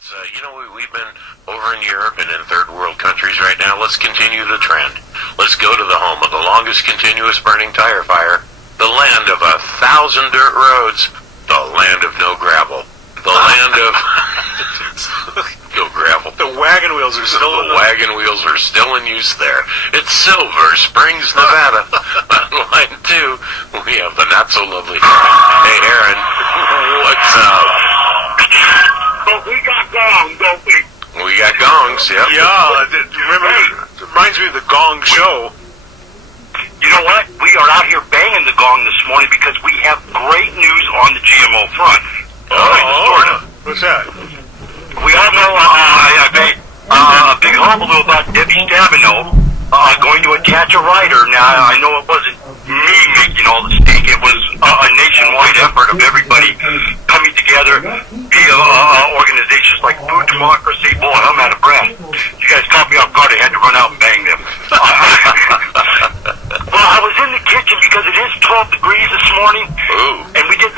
We've been over in Europe and in third world countries right now. Let's continue the trend. Let's go to the home of the longest continuous burning tire fire, the land of 1,000 dirt roads, the land of no gravel, the land of no gravel. The wagon wheels are still in use there. It's Silver Springs, Nevada. On line 2, we have the not so lovely Aaron. Hey, Aaron, what's up? But we got gongs, don't we? We got gongs, yep. Yeah, remember, it reminds me of the Gong Show. You know what? We are out here banging the gong this morning because we have great news on the GMO front. What's that? We all know I made a big hullabaloo about Debbie Stabenow going to attach a rider. Now, I know it wasn't me making all the stink. It was a nationwide effort of everybody coming together via organizations like Food Democracy. Boy, I'm out of breath. You guys caught me off guard. I had to run out and bang them. Well, I was in the kitchen because it is 12 degrees this morning. Ooh. And we did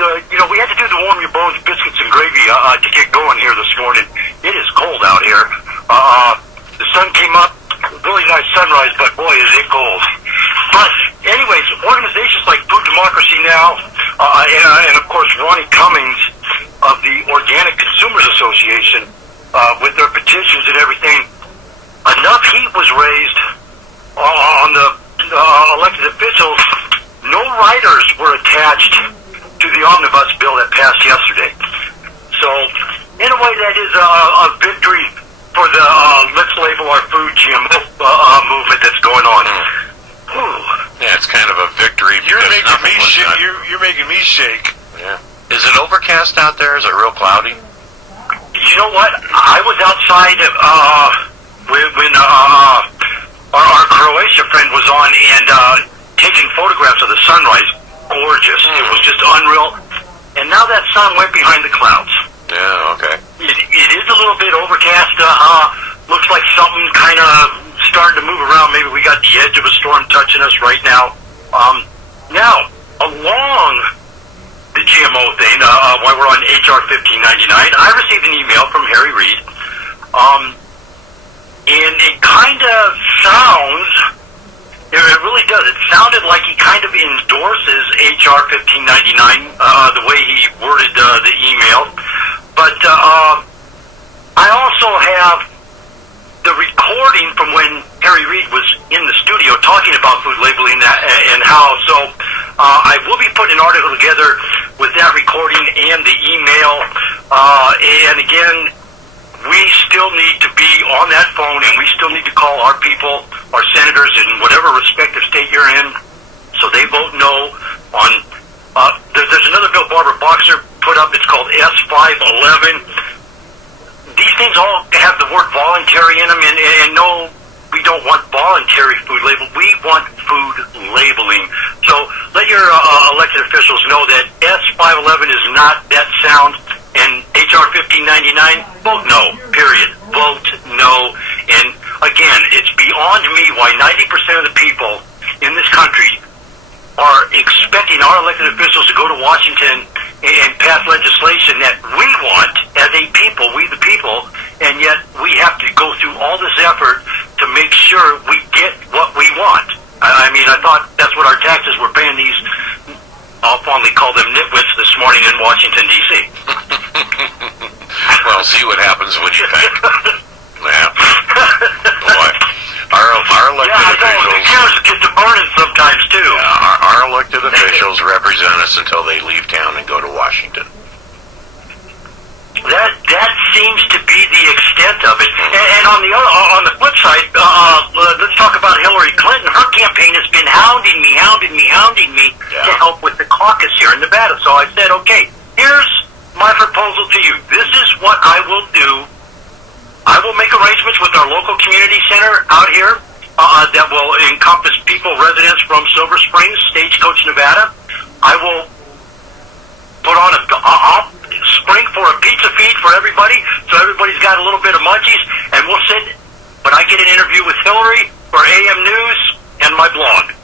we had to do the warm your bones biscuits and gravy to get going here this morning. It is cold out here. The sun came up, really nice sunrise, but boy, is it cold. But anyways, organizations like Food Democracy Now, and of course Ronnie Cummings of the Organic Consumers Association, with their petitions and everything, enough heat was raised on the elected officials. No riders were attached to the omnibus bill that passed yesterday. So, in a way, that is a victory for the Let's Label Our Food GMO movement that's going on. Yeah, it's kind of a victory. You're making me shake. You're making me shake. Yeah. Is it overcast out there? Is it real cloudy? You know what? I was outside when our Croatia friend was on and taking photographs of the sunrise. Gorgeous. It was just unreal. And now that sun went behind the clouds. Yeah, okay. It is a little bit overcast. Looks like something kind of starting to move around. Maybe we got the edge of a storm touching us right now. Now, along the GMO thing, while we're on HR 1599, I received an email from Harry Reid. And it kind of sounds... It really does. It sounded like he kind of endorses HR 1599, the way he worded the email. But I also have the recording from when Harry Reid was in the studio talking about food labeling and how. So I will be putting an article together with that recording and the email. And again, we still need to be on that phone, and we still need to call our people, our senators in whatever respective state you're in, so they vote no on... there's another bill Barbara Boxer put up. It's called S511. These things all have the word voluntary in them, and no, we don't want voluntary food label. We want food labeling. So let your elected officials know that S511 is not that sound. And HR 1599, vote no, period. Vote no. And again, it's beyond me why 90% of the people in this country are expecting our elected officials to go to Washington and pass legislation that we want as a people, we the people, and yet we have to go through all this effort to make sure we get what we want. I mean, I thought that's what our taxes were paying these, I'll fondly call them nitwits this morning in Washington, D.C. Well, see what happens when you think. Yeah. Boy. Our elected officials... The gears get to burning sometimes, too. Yeah, our elected officials represent us until they leave town and go to Washington. That seems to be the extent of it. And on the flip side, let's talk about Hillary Clinton. Her campaign has been hounding me to help with the caucus here in Nevada. So I said, okay, here's my proposal to you. This is what I will do. I will make arrangements with our local community center out here that will encompass people, residents from Silver Springs, Stagecoach, Nevada. I will put on I'll spring for a pizza feed for everybody, so everybody's got a little bit of munchies, and we'll sit. But I get an interview with Hillary for AM News and my blog.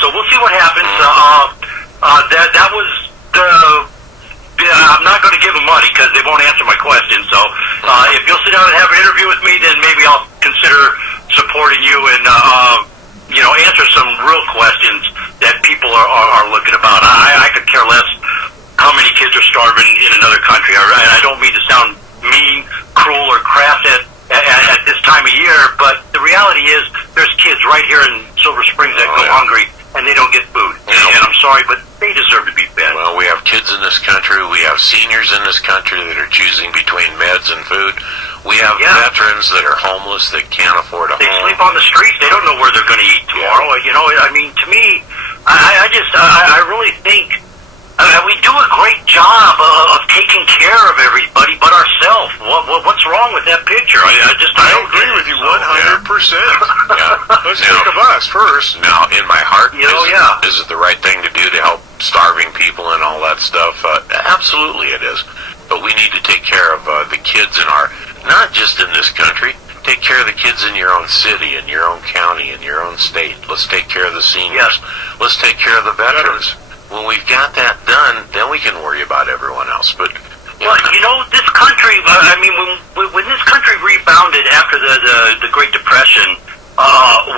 So we'll see what happens. That was the... I'm not going to give them money because they won't answer my question. So if you'll interview with me, then maybe I'll consider supporting you and answer some real questions that people are looking about. I could care less how many kids are starving in another country. I don't mean to sound mean, cruel, or crass at this time of year, but the reality is there's kids right here in Silver Springs that go hungry and they don't get food. And I'm sorry, but they deserve to be fed. Well, we have kids in this country. We have seniors in this country that are choosing between meds and food. We have veterans that are homeless that can't afford a home. They sleep on the streets. They don't know where they're going to eat tomorrow. I mean, to me, I really think we do a great job of taking care of everybody but ourselves. What's wrong with that picture? I agree with you 100%. Let's think of us first. Now, in my heart, is it the right thing to do to help starving people and all that stuff? Absolutely it is. But we need to take care of the kids in not just in this country. Take care of the kids in your own city, in your own county, in your own state. Let's take care of the seniors. Let's take care of the veterans. When we've got that done, then we can worry about everyone else. But this country. When this country rebounded after the Great Depression,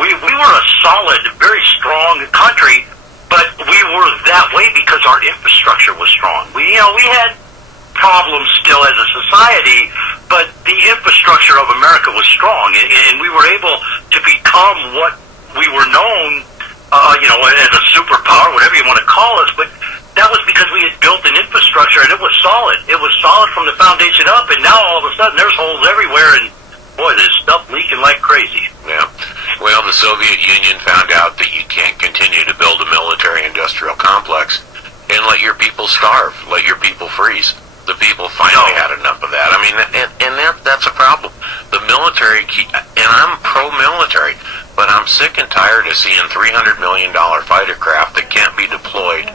we were a solid, very strong country. But we were that way because our infrastructure was strong. We had problems still as a society, but the infrastructure of America was strong, and we were able to become what we were known, as a superpower, whatever you want to call us. But that was because we had built an infrastructure, and it was solid. It was solid from the foundation up, and now all of a sudden there's holes everywhere, and boy, there's stuff leaking like crazy. Yeah. Well, the Soviet Union found out that you can't continue to build a military-industrial complex and let your people starve, let your people freeze. The people finally had enough of that. I mean, and that's a problem. The military, and I'm pro-military, but I'm sick and tired of seeing $300 million fighter craft that can't be deployed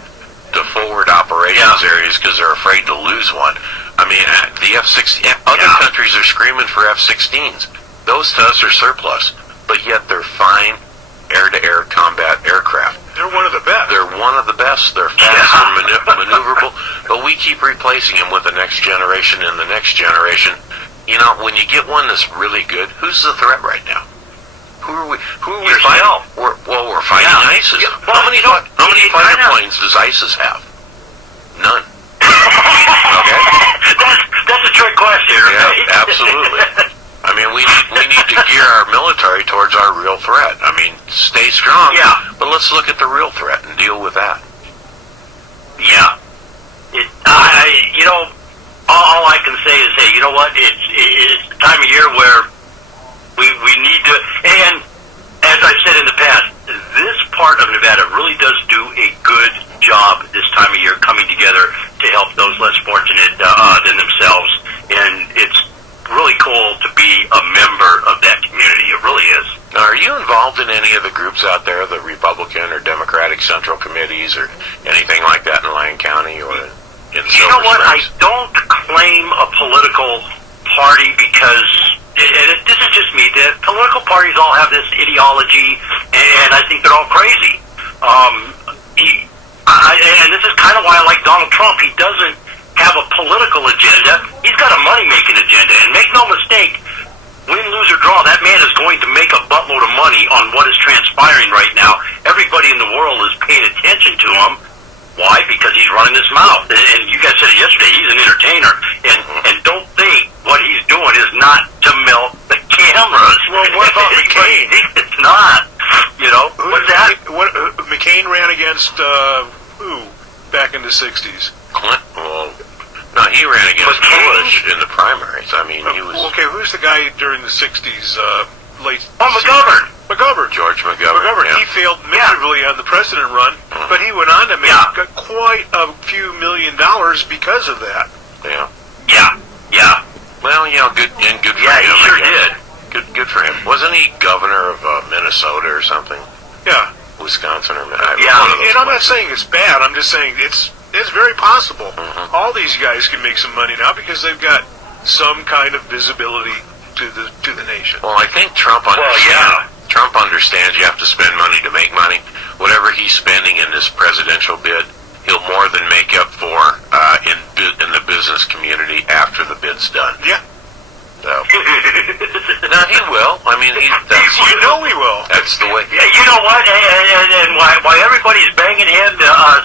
to forward operations areas because they're afraid to lose one. I mean, the F-16, other countries are screaming for F-16s. Those to us are surplus, but yet they're fine air-to-air combat aircraft. They're one of the best. They're one of the best. They're fast and maneuverable, but we keep replacing them with the next generation and the next generation. When you get one that's really good, who's the threat right now? Who are we fighting? We're fighting ISIS. How many fighter planes does ISIS have? None. Okay? That's a trick question, right? Yeah, absolutely. I mean, we need to gear our military towards our real threat. I mean, stay strong, but let's look at the real threat and deal with that. Yeah. All I can say is, hey, you know what? It's the time of year where we need to, and as I've said in the past, this part of Nevada really does do a good job this time of year coming together to help those less fortunate than themselves, and it's really cool to be a member of that community. It really is. Now, are you involved in any of the groups out there, the Republican or Democratic Central Committees or anything like that in Lyon County or in Silver Springs? You know what? I don't claim a political party because, this is just me, the political parties all have this ideology, and I think they're all crazy. And this is kind of why I like Donald Trump. He doesn't have a political agenda. He's got a money-making agenda. And make no mistake, win, lose, or draw, that man is going to make a buttload of money on what is transpiring right now. Everybody in the world is paying attention to him. Why? Because he's running his mouth. And you guys said it yesterday, he's an entertainer. And don't think what he's doing is not to milk the cameras. Well, what about McCain? It's not. What's that? McCain ran against who back in the 60s? Clinton. Well, no, he ran against Bush in the primaries. I mean, he was... Okay, who's the guy during the 60s, late... McGovern. George McGovern. Yeah. He failed miserably on the president run, but he went on to make quite a few $1 million because of that. Yeah. Yeah. Well, good for him. Yeah, he sure did. Good for him. Wasn't he governor of Minnesota or something? Yeah. Wisconsin or and I'm not saying it's bad. I'm just saying it's very possible. Mm-hmm. All these guys can make some money now because they've got some kind of visibility to the nation. Well, I think Trump understands. Trump understands you have to spend money to make money. Whatever he's spending in this presidential bid, he'll more than make up for in the business community after the bid's done. Yeah. So, mean, You know we will. That's the way. Yeah, you know what? And why everybody's banging him,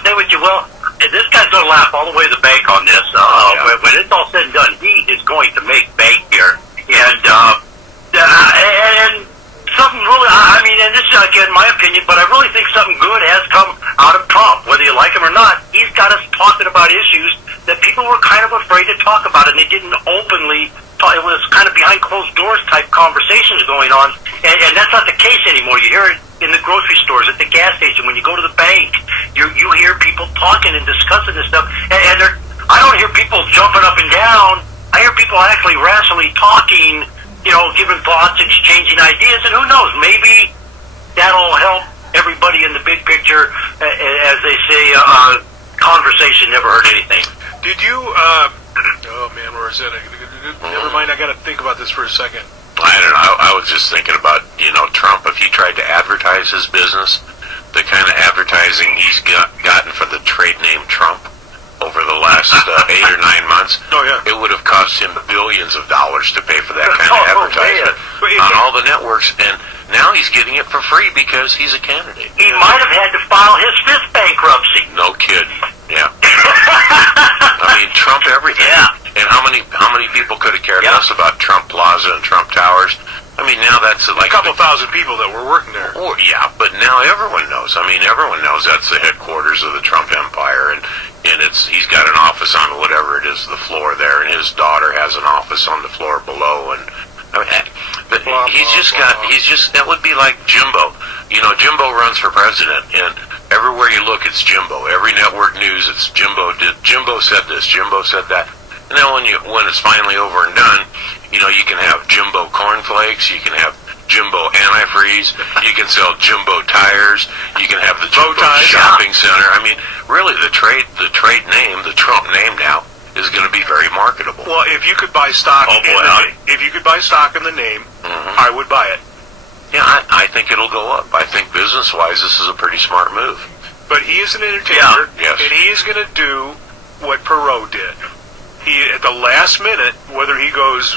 say what you will, this guy's going to laugh all the way to the bank on this. When it's all said and done, he is going to make bank here. And something really, I mean, and this is, again, my opinion, but I really think something good has come out of Trump. Whether you like him or not, he's got us talking about issues that people were kind of afraid to talk about, and they didn't openly talk. It was kind of behind closed doors type conversations going on, and that's not the case anymore. You hear it in the grocery stores, at the gas station, when you go to the bank, you hear people talking and discussing this stuff, and I don't hear people jumping up and down. I hear people actually rationally talking, giving thoughts, exchanging ideas, and who knows, maybe that'll help everybody in the big picture. As they say, conversation never hurt anything. Did you, oh man, where is it? Never mind, I got to think about this for a second. I don't know. I was just thinking about, Trump, if he tried to advertise his business, the kind of advertising he's gotten for the trade name Trump over the last 8 or 9 months, Oh, yeah. it would have cost him billions of dollars to pay for that kind of advertisement on all the networks, and now he's getting it for free because he's a candidate. He might have had to file his fifth bankruptcy. No kid. Yeah. I mean, Trump everything. Yeah. And how many people could have cared less about Trump Plaza and Trump Towers? I mean, now that's like A couple thousand people that were working there. Oh, yeah, but now everyone knows. I mean, everyone knows that's the headquarters of the Trump empire, and he's got an office on whatever it is, the floor there, and his daughter has an office on the floor below, and but that would be like Jimbo. Jimbo runs for president, and everywhere you look, it's Jimbo. Every network news, it's Jimbo said this, Jimbo said that. And then when it's finally over and done, you can have Jimbo cornflakes, you can have Jimbo antifreeze, you can sell Jimbo tires, you can have the Jimbo shopping center. I mean, really, the trade name, the Trump name now, is going to be very marketable. Well, if you could buy stock, if you could buy stock in the name, I would buy it. Yeah, I think it'll go up. I think business-wise, this is a pretty smart move. But he is an entertainer, Yes. and he is going to do what Perot did. He, at the last minute, whether he goes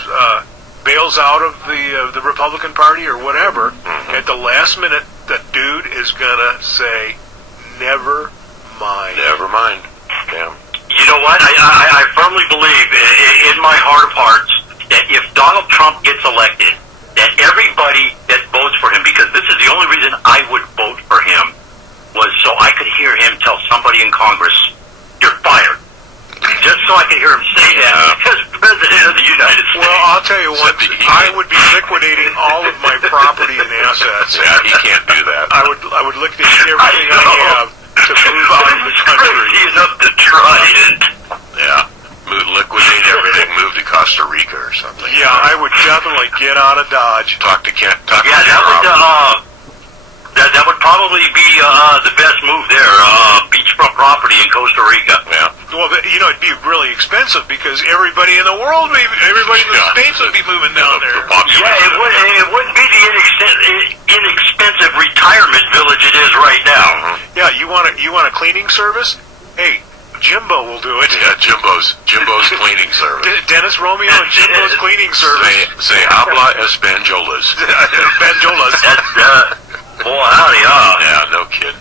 bails out of the Republican Party or whatever, at the last minute, the dude is going to say, never mind. Never mind. Yeah. You know what? I firmly believe in my heart of hearts that if Donald Trump gets elected, that everybody that votes for him, because this is the only reason I would vote for him, was so I could hear him tell somebody in Congress, "You're fired." Just so I could hear him say that as President of the United States. Well, I'll tell you what, I would be liquidating all of my property and assets. Yeah, he can't do that. I would liquidate everything I have to move out of the country. Crazy enough to try it. Yeah. Liquidate everything, move to Costa Rica or something. Yeah, I would definitely get out of Dodge. Talk to Kent. That would probably be the best move there. Beachfront property in Costa Rica. Yeah. Well, it'd be really expensive because everybody in the world, everybody in the States would be moving down there. Yeah, it wouldn't be the inexpensive retirement village it is right now. Yeah, you want a cleaning service? Hey, Jimbo will do it. Yeah, Jimbo's cleaning service. Dennis Romeo and Jimbo's cleaning service. Say habla españolas. Banjolas. Boy, howdy, Yeah, no kidding.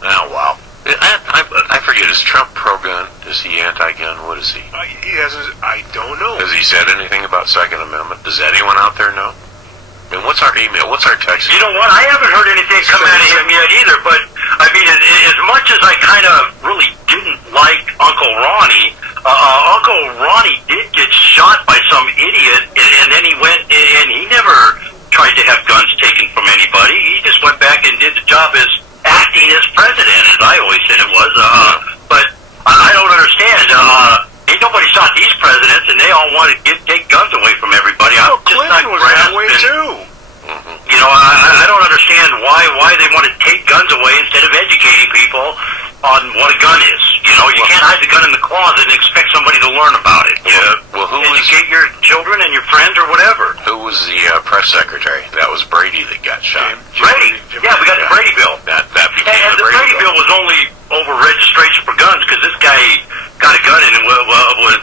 Oh, wow. I forget, is Trump pro-gun? Is he anti-gun? What is he? I don't know. Has he said anything about Second Amendment? Does anyone out there know? I mean, what's our email? What's our text? You know what? I haven't heard anything come out of him yet either, but, I mean, as much as I kind of really didn't like Uncle Ronnie, Uncle Ronnie did get shot by some idiot, and then he went, and he never tried to have guns taken from anybody. He just went back and did the job as acting as president, as I always said it was. But I don't understand. Ain't nobody shot these presidents, and they all wanted to take guns away from everybody. I'm just not Clinton was that way grasping. too. You know, I don't understand why they want to take guns away instead of educating people on what a gun is. You know, you can't hide the gun in the closet and expect somebody to learn about it. Educate your children and your friends or whatever. Who was the press secretary? That was Brady that got shot. Brady. Yeah, we got the Brady bill. That became And the the Brady bill was only over registration for guns because this guy got a gun and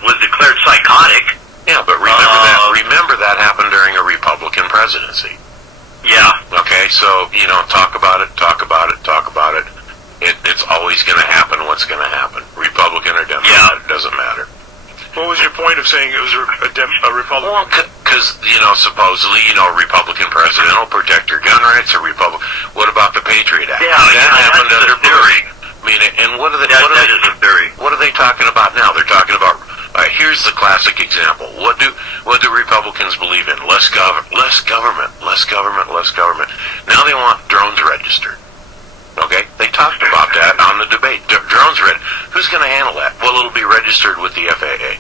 was declared psychotic. Yeah, but remember that happened during a Republican presidency. saying it was a Republican. Well, because, supposedly, a Republican president will protect your gun rights, what about the Patriot Act? Yeah, that happened that's under the theory. Bush. I mean, and what are they, That is a theory. what are they talking about now? They're talking about, here's the classic example. What do Republicans believe in? Less government, less government, less government, less government. Now they want drones registered. Okay? They talked about that on the debate. Drones who's going to handle that? Well, it'll be registered with the FAA.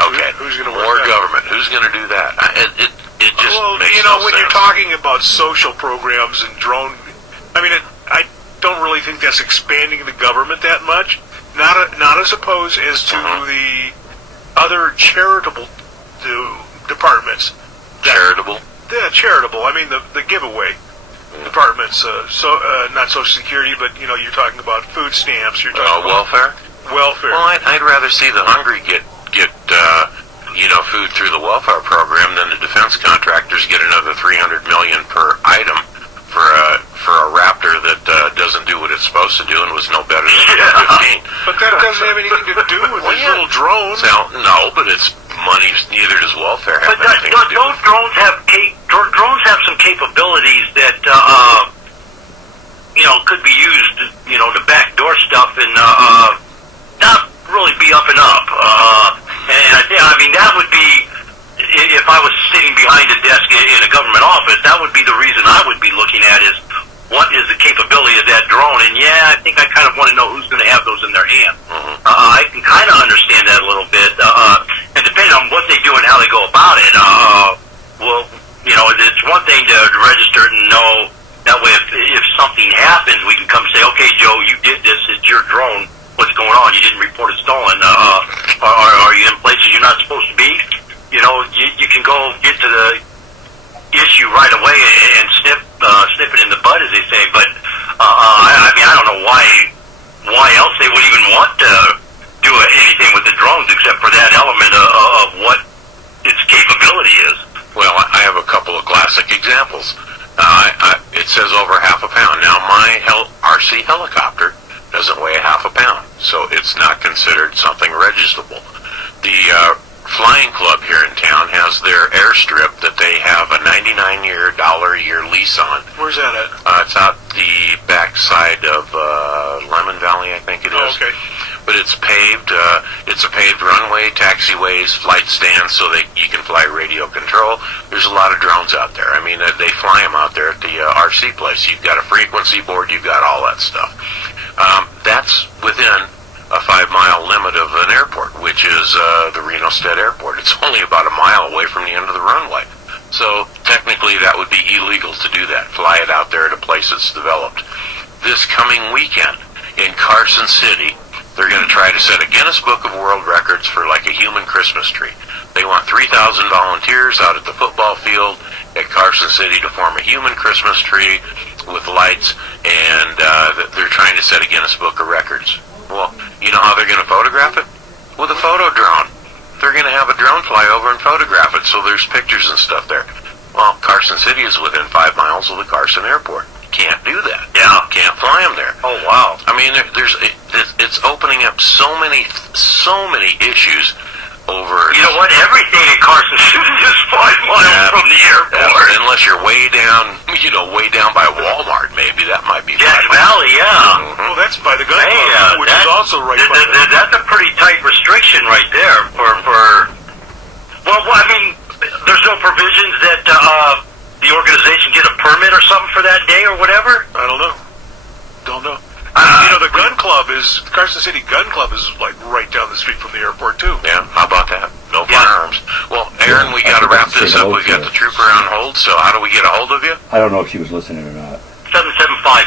Okay. Who's going to more government? Who's going to do that? It just makes no when sense. you're talking about social programs and drone, I don't really think that's expanding the government that much. Not as opposed as to the other charitable departments. Charitable? Yeah, charitable. I mean the giveaway departments. Not Social Security, but you're talking about food stamps. You're talking about welfare. Welfare. Well, I'd rather see the hungry get food through the welfare program than the defense contractors get another $300 million per item for a Raptor that doesn't do what it's supposed to do and was no better than the F-15. But that doesn't have anything to do with these little drones. No, but it's money. Neither does welfare have But anything to do those drones have some capabilities that could be used to backdoor stuff and not really be up and up. And that would be, if I was sitting behind a desk in a government office, that would be the reason I would be looking at is what is the capability of that drone. And I think I kind of want to know who's going to have those in their hand. I can kind of understand that a little bit. And depending on what they do and how they go about it, it's one thing to register it and know. That way, if something happens, we can come say, okay, Joe, you did this. It's your drone. What's going on? You didn't report it stolen. Are you in places you're not supposed to be? You can go get to the issue right away and snip it in the bud, as they say. But I don't know why else they would even want to do anything with the drones except for that element of what its capability is. Well, I have a couple of classic examples. It says over half a pound. Now, my RC helicopter doesn't weigh a half a pound, so it's not considered something registrable. The Flying Club here in town has their airstrip that they have a $99 a year lease on. Where's that at? It's out the backside of Lemon Valley, I think it is. Oh, okay. But it's paved. It's a paved runway, taxiways, flight stands, so that you can fly radio control. There's a lot of drones out there. I mean, they fly them out there at the RC place. You've got a frequency board. You've got all that stuff. That's within a 5-mile limit of an airport, which is the Reno State Airport. It's only about a mile away from the end of the runway. So technically that would be illegal to do that, fly it out there at a place that's developed. This coming weekend in Carson City, they're going to try to set a Guinness Book of World Records for like a human Christmas tree. They want 3,000 volunteers out at the football field at Carson City to form a human Christmas tree with lights, and they're trying to set a Guinness Book of Records. Well, you know how they're going to photograph it? With a photo drone. They're going to have a drone fly over and photograph it, so there's pictures and stuff there. Well, Carson City is within 5 miles of the Carson Airport. Can't do that. Yeah. Can't fly them there. Oh, wow. I mean, it's opening up so many issues over. You know what? Everything in Carson City is 5 miles from the airport. Unless you're way down by Walmart, maybe that might be. Death Valley, yeah. Well, that's by the gun club, which is also right by the... That's a pretty tight restriction right there for... Well, I mean, there's no provisions that the organization get a permit or something for that day or whatever? I don't know. The gun club Carson City Gun Club is like right down the street from the airport too. Yeah, how about that? No firearms. Well, Aaron, we got to wrap this up. We've got the trooper on hold, so how do we get a hold of you? I don't know if she was listening or not.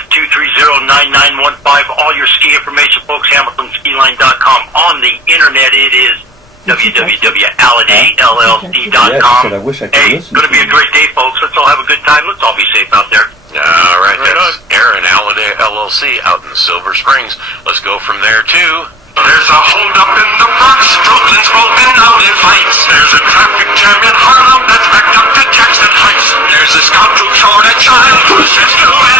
775-230-9915. All your ski information, folks, HamiltonSkiLine.com. On the internet, it is www.allenallc.com. Yes, I wish I could listen. It's going to be a great day, folks. Let's all have a good time. Let's all be safe out there. All right, that's Aaron, Alliday LLC, out in Silver Springs. Let's go from there, too. There's a hold-up in the Bronx, Brooklyn's broken out in fights. There's a traffic jam in Harlem that's backed up to Jackson Heights. There's a scoundrel short a child who's just away.